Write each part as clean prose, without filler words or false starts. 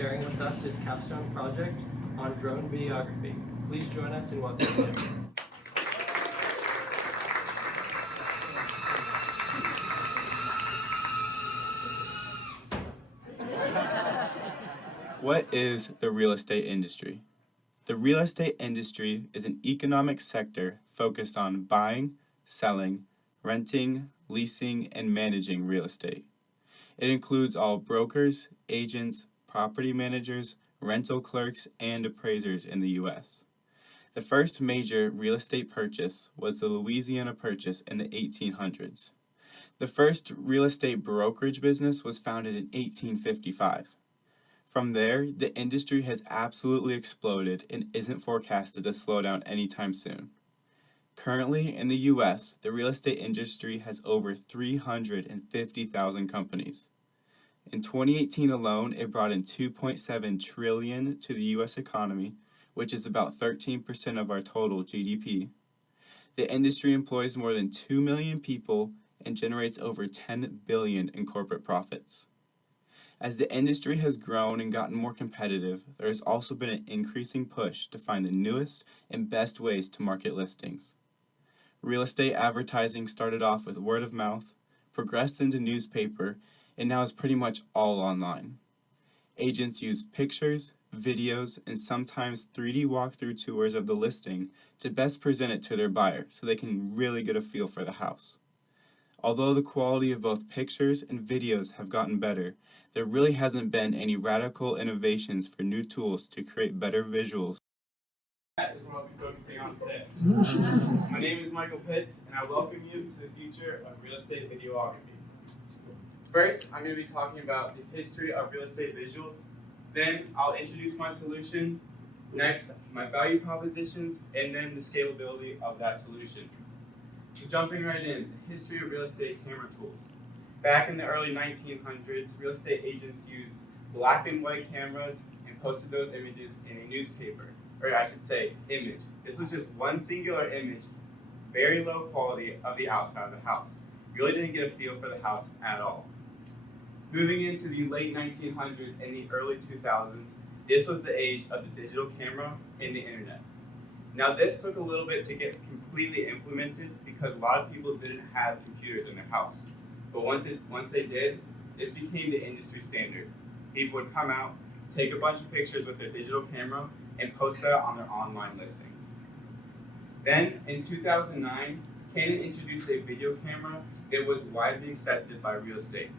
sharing with us his capstone project on drone videography. Please join us in welcoming him. What is the real estate industry? The real estate industry is an economic sector focused on buying, selling, renting, leasing, and managing real estate. It includes all brokers, agents, property managers, rental clerks, and appraisers in the U.S. The first major real estate purchase was the Louisiana Purchase in the 1800s. The first real estate brokerage business was founded in 1855. From there, the industry has absolutely exploded and isn't forecasted to slow down anytime soon. Currently, in the U.S., the real estate industry has over 350,000 companies. In 2018 alone, it brought in $2.7 trillion to the U.S. economy, which is about 13% of our total GDP. The industry employs more than 2 million people and generates over $10 billion in corporate profits. As the industry has grown and gotten more competitive, there has also been an increasing push to find the newest and best ways to market listings. Real estate advertising started off with word of mouth, progressed into newspaper, and now is pretty much all online. Agents use pictures, videos, and sometimes 3D walkthrough tours of the listing to best present it to their buyer so they can really get a feel for the house. Although the quality of both pictures and videos have gotten better, there really hasn't been any radical innovations for new tools to create better visuals. That is what I'll be focusing on today. My name is Michael Pitts, and I welcome you to the future of real estate videography. First, I'm going to be talking about the history of real estate visuals. Then, I'll introduce my solution. Next, my value propositions, and then the scalability of that solution. So jumping right in, the history of real estate camera tools. Back in the early 1900s, real estate agents used black and white cameras and posted those images in a newspaper, or I should say, image. This was just one singular image, very low quality of the outside of the house. You really didn't get a feel for the house at all. Moving into the late 1900s and the early 2000s, this was the age of the digital camera and the internet. Now this took a little bit to get completely implemented because a lot of people didn't have computers in their house. But once they did, this became the industry standard. People would come out, take a bunch of pictures with their digital camera, and post that on their online listing. Then, in 2009, Canon introduced a video camera that was widely accepted by real estate.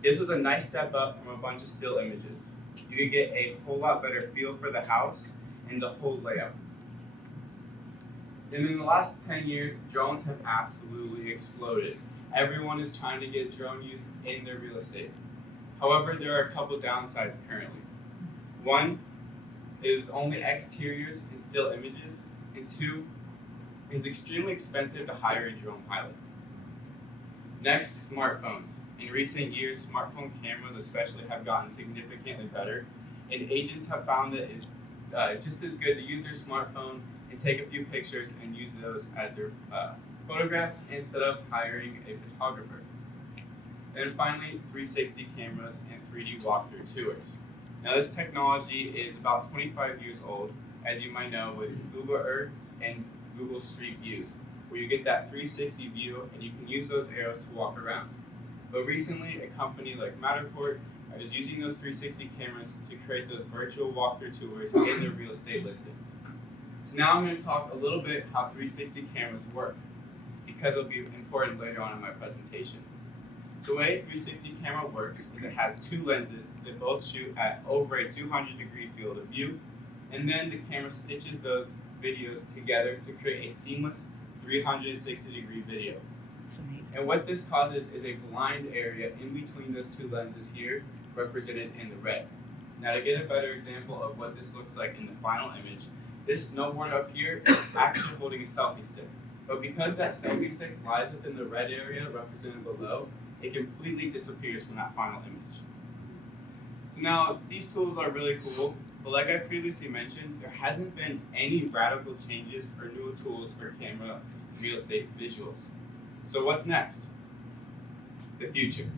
This was a nice step up from a bunch of still images. You could get a whole lot better feel for the house and the whole layout. And in the last 10 years, drones have absolutely exploded. Everyone is trying to get drone use in their real estate. However, there are a couple downsides currently. One is only exteriors and still images, and two, it is extremely expensive to hire a drone pilot. Next, smartphones. In recent years, smartphone cameras especially have gotten significantly better, and agents have found that it's just as good to use their smartphone and take a few pictures and use those as their photographs instead of hiring a photographer. And finally, 360 cameras and 3D walkthrough tours. Now this technology is about 25 years old, as you might know, with Google Earth and Google Street Views, where you get that 360 view and you can use those arrows to walk around. But recently, a company like Matterport is using those 360 cameras to create those virtual walkthrough tours in their real estate listings. So now I'm going to talk a little bit how 360 cameras work, because it'll be important later on in my presentation. The way a 360 camera works is it has two lenses that both shoot at over a 200-degree field of view, and then the camera stitches those videos together to create a seamless 360-degree video. That's amazing. And what this causes is a blind area in between those two lenses here, represented in the red. Now to get a better example of what this looks like in the final image, this snowboard up here is actually holding a selfie stick. But because that selfie stick lies within the red area represented below, it completely disappears from that final image. So now, these tools are really cool, but like I previously mentioned, there hasn't been any radical changes or new tools for camera real estate visuals. So what's next? The future.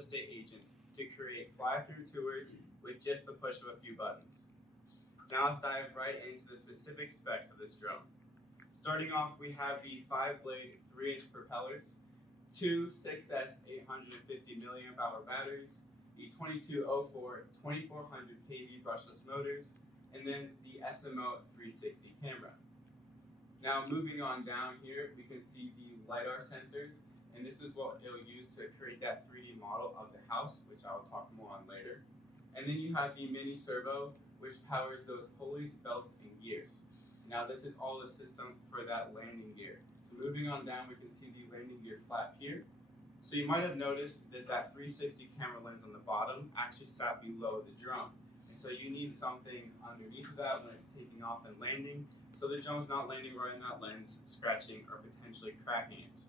estate agents to create fly-through tours with just the push of a few buttons. So now let's dive right into the specific specs of this drone. Starting off, we have the 5-blade 3-inch propellers, two 6S 850 milliamp hour batteries, the 2204 2400 kV brushless motors, and then the SMO 360 camera. Now moving on down here, we can see the LiDAR sensors, and this is what it'll use to create that 3D model of the house, which I'll talk more on later. And then you have the mini servo, which powers those pulleys, belts, and gears. Now this is all the system for that landing gear. So moving on down, we can see the landing gear flap here. So you might have noticed that that 360 camera lens on the bottom actually sat below the drone. And so you need something underneath of that when it's taking off and landing, so the drone's not landing right in that lens, scratching or potentially cracking it.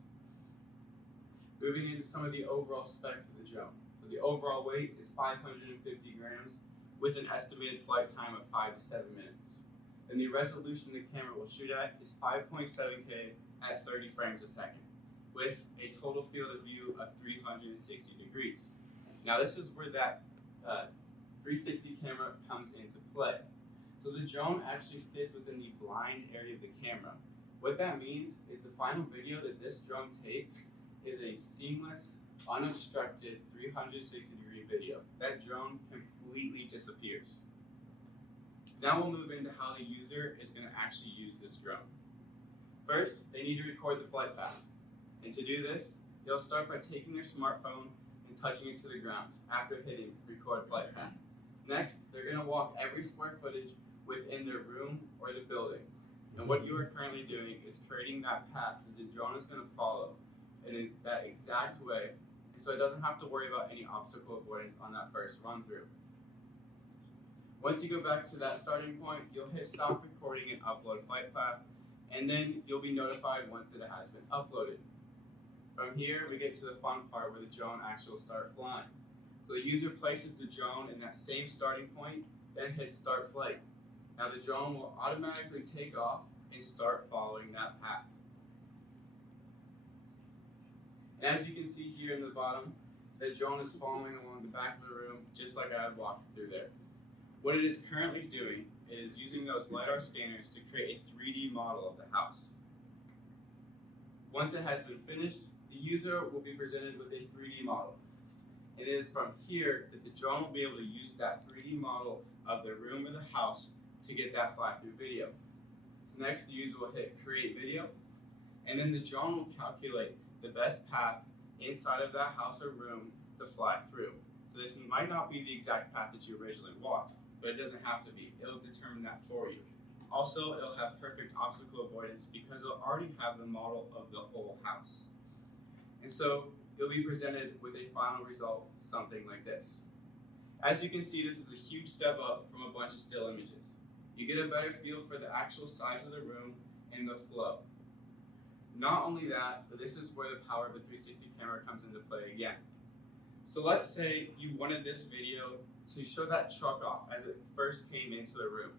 Moving into some of the overall specs of the drone. So the overall weight is 550 grams with an estimated flight time of 5 to 7 minutes. And the resolution the camera will shoot at is 5.7K at 30 frames a second, with a total field of view of 360 degrees. Now this is where that 360 camera comes into play. So the drone actually sits within the blind area of the camera. What that means is the final video that this drone takes is a seamless, unobstructed 360 degree video. That drone completely disappears. Now we'll move into how the user is going to actually use this drone. First, they need to record the flight path. And to do this, they'll start by taking their smartphone and touching it to the ground after hitting record flight path. Next, they're going to walk every square footage within their room or the building. And what you are currently doing is creating that path that the drone is going to follow in that exact way, so it doesn't have to worry about any obstacle avoidance on that first run through. Once you go back to that starting point, you'll hit stop recording and upload flight path, and then you'll be notified once it has been uploaded. From here, we get to the fun part where the drone actually will start flying. So the user places the drone in that same starting point, then hits start flight. Now the drone will automatically take off and start following that path. And as you can see here in the bottom, the drone is following along the back of the room, just like I had walked through there. What it is currently doing is using those LiDAR scanners to create a 3D model of the house. Once it has been finished, the user will be presented with a 3D model. It is from here that the drone will be able to use that 3D model of the room or the house to get that fly-through video. So next, the user will hit create video, and then the drone will calculate the best path inside of that house or room to fly through. So this might not be the exact path that you originally walked, but it doesn't have to be. It'll determine that for you. Also, it'll have perfect obstacle avoidance because it'll already have the model of the whole house. And so you'll be presented with a final result, something like this. As you can see, this is a huge step up from a bunch of still images. You get a better feel for the actual size of the room and the flow. Not only that, but this is where the power of the 360 camera comes into play again. So let's say you wanted this video to show that truck off as it first came into the room.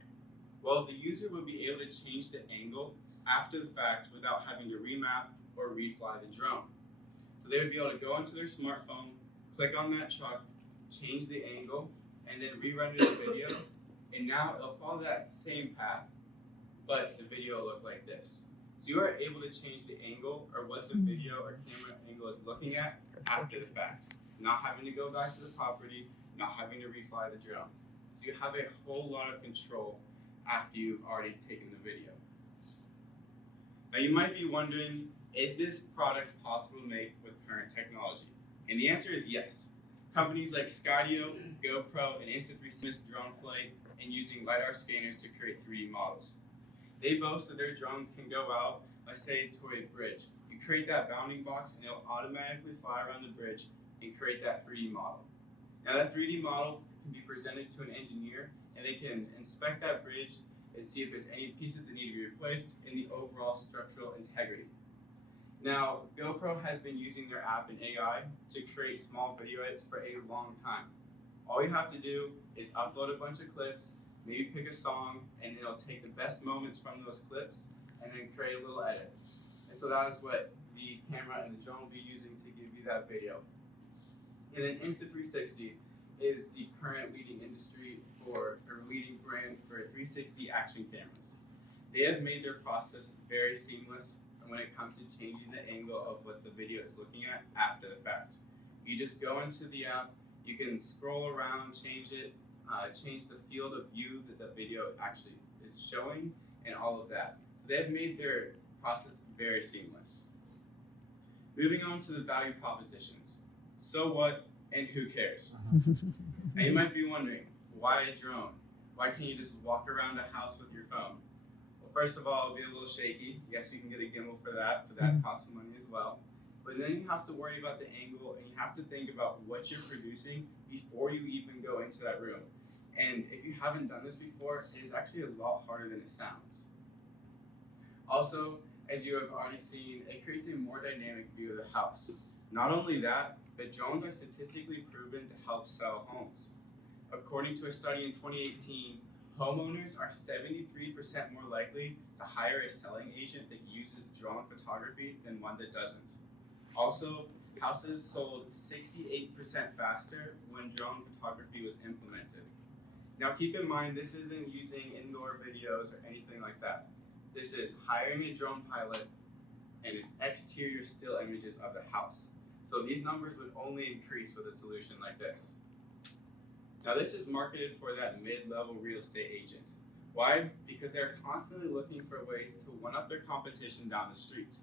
Well, the user would be able to change the angle after the fact without having to remap or refly the drone. So they would be able to go onto their smartphone, click on that truck, change the angle, and then re-render the video, and now it'll follow that same path, but the video will look like this. So you are able to change the angle or what the video or camera angle is looking at after the fact, not having to go back to the property, not having to refly the drone. So you have a whole lot of control after you've already taken the video. Now you might be wondering, is this product possible to make with current technology? And the answer is yes. Companies like Skydio, GoPro, and Insta360 drone flight and using LiDAR scanners to create 3D models. They boast that their drones can go out, let's say, to a bridge. You create that bounding box and it'll automatically fly around the bridge and create that 3D model. Now that 3D model can be presented to an engineer and they can inspect that bridge and see if there's any pieces that need to be replaced in the overall structural integrity. Now, GoPro has been using their app and AI to create small video edits for a long time. All you have to do is upload a bunch of clips, maybe pick a song, and it'll take the best moments from those clips and then create a little edit. And so that is what the camera and the drone will be using to give you that video. And then Insta360 is the current leading leading brand for 360 action cameras. They have made their process very seamless when it comes to changing the angle of what the video is looking at after the fact. You just go into the app, you can scroll around, change it, change the field of view that the video actually is showing, and all of that. So they've made their process very seamless. Moving on to the value propositions. So what and who cares? And you might be wondering, why a drone? Why can't you just walk around a house with your phone? Well, first of all, it'll be a little shaky. Yes, you can get a gimbal for that, but that costs money as well. But then you have to worry about the angle, and you have to think about what you're producing before you even go into that room. And if you haven't done this before, it is actually a lot harder than it sounds. Also, as you have already seen, it creates a more dynamic view of the house. Not only that, but drones are statistically proven to help sell homes. According to a study in 2018, homeowners are 73% more likely to hire a selling agent that uses drone photography than one that doesn't. Also, houses sold 68% faster when drone photography was implemented. Now keep in mind, this isn't using indoor videos or anything like that. This is hiring a drone pilot and its exterior still images of the house. So these numbers would only increase with a solution like this. Now this is marketed for that mid-level real estate agent. Why? Because they're constantly looking for ways to one-up their competition down the street.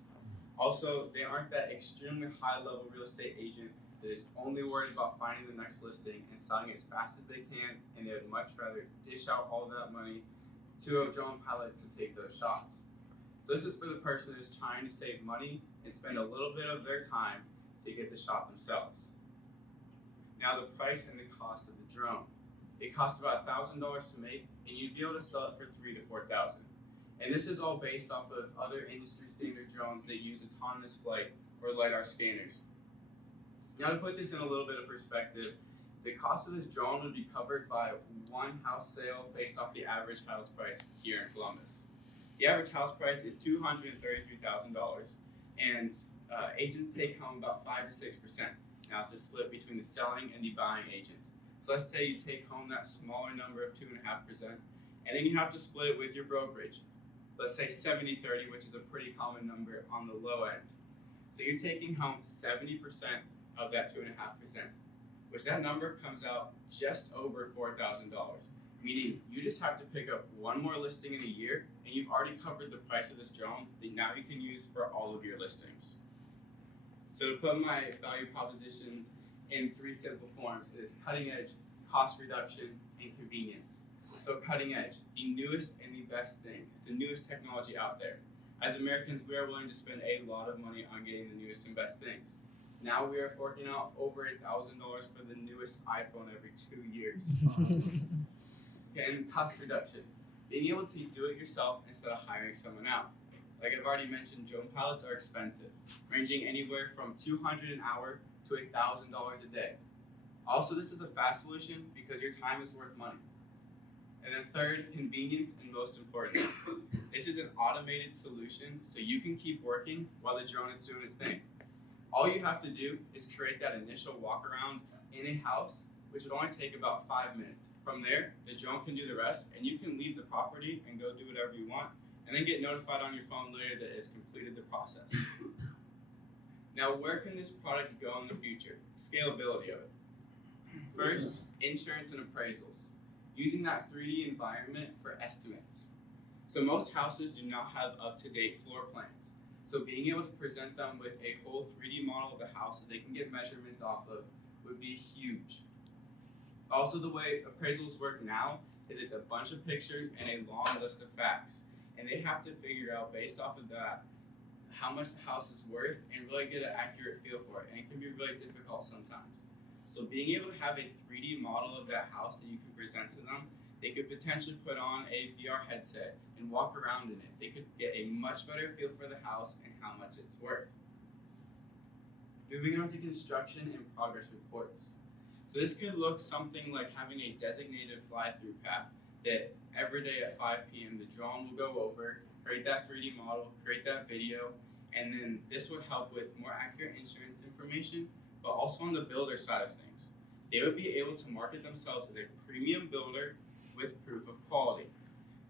Also, they aren't that extremely high-level real estate agent that is only worried about finding the next listing and selling as fast as they can, and they would much rather dish out all that money to a drone pilot to take those shots. So this is for the person who's trying to save money and spend a little bit of their time to get the shot themselves. Now the price and the cost of the drone. It costs about $1,000 to make, and you'd be able to sell it for $3,000 to $4,000. And this is all based off of other industry standard drones that use autonomous flight or LiDAR scanners. Now to put this in a little bit of perspective, the cost of this drone would be covered by one house sale based off the average house price here in Columbus. The average house price is $233,000, and agents take home about 5 to 6%. Now it's a split between the selling and the buying agent. So let's say you take home that smaller number of 2.5%, and then you have to split it with your brokerage. Let's say 70-30, which is a pretty common number on the low end. So you're taking home 70% of that 2.5%, which that number comes out just over $4,000. Meaning you just have to pick up one more listing in a year, and you've already covered the price of this drone that now you can use for all of your listings. So to put my value propositions in 3 simple forms, it is cutting edge, cost reduction, and convenience. So cutting edge, the newest and the best thing. It's the newest technology out there. As Americans, we are willing to spend a lot of money on getting the newest and best things. Now we are forking out over $1,000 for the newest iPhone every 2 years. Okay, and cost reduction. Being able to do it yourself instead of hiring someone out. Like I've already mentioned, drone pilots are expensive, ranging anywhere from $200 an hour to $1,000 a day. Also, this is a fast solution because your time is worth money. And then third, convenience, and most important, this is an automated solution so you can keep working while the drone is doing its thing. All you have to do is create that initial walk around in a house, which would only take about 5 minutes. From there, the drone can do the rest, and you can leave the property and go do whatever you want, and then get notified on your phone later that it's completed the process. Now, where can this product go in the future? Scalability of it. First, insurance and appraisals. Using that 3D environment for estimates. So most houses do not have up-to-date floor plans. So being able to present them with a whole 3D model of the house that they can get measurements off of would be huge. Also, the way appraisals work now is it's a bunch of pictures and a long list of facts. And they have to figure out, based off of that, how much the house is worth and really get an accurate feel for it. And it can be really difficult sometimes. So being able to have a 3D model of that house that you can present to them, they could potentially put on a VR headset and walk around in it. They could get a much better feel for the house and how much it's worth. Moving on to construction and progress reports. So this could look something like having a designated fly-through path that every day at 5 p.m. the drone will go over, create that 3D model, create that video, and then this would help with more accurate insurance information, but also on the builder side of things. They would be able to market themselves as a premium builder with proof of quality.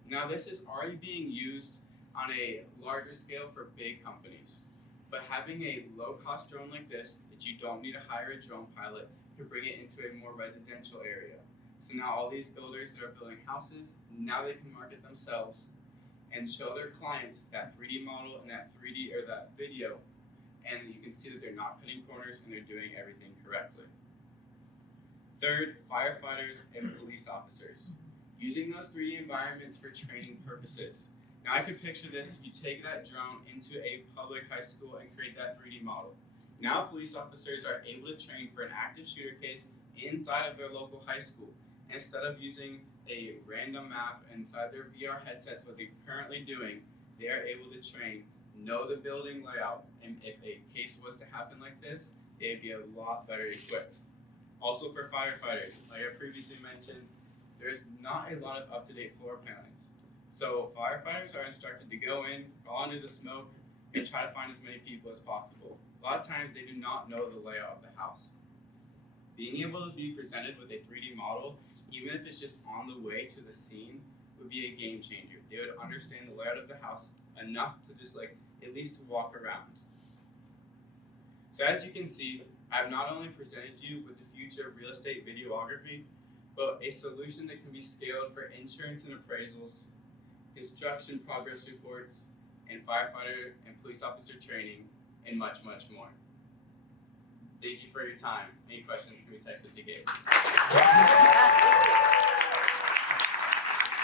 Now, this is already being used on a larger scale for big companies, but having a low-cost drone like this that you don't need to hire a drone pilot to bring it into a more residential area. So now all these builders that are building houses, now they can market themselves and show their clients that 3D model and that 3D or that video, and you can see that they're not cutting corners and they're doing everything correctly. Third, firefighters and police officers. Using those 3D environments for training purposes. Now I could picture this, you take that drone into a public high school and create that 3D model. Now police officers are able to train for an active shooter case inside of their local high school. And instead of using a random map inside their VR headsets, what they're currently doing, they are able to train, know the building layout, and if a case was to happen like this, they'd be a lot better equipped. Also for firefighters, like I previously mentioned, there's not a lot of up-to-date floor plans. So firefighters are instructed to go in, crawl under the smoke, and try to find as many people as possible. A lot of times they do not know the layout of the house. Being able to be presented with a 3D model, even if it's just on the way to the scene, would be a game changer. They would understand the layout of the house enough to just at least to walk around. So as you can see, I've not only presented you with the future of real estate videography, but a solution that can be scaled for insurance and appraisals, construction progress reports, and firefighter and police officer training, and much, much more. Thank you for your time. Any questions can be texted to Gabe.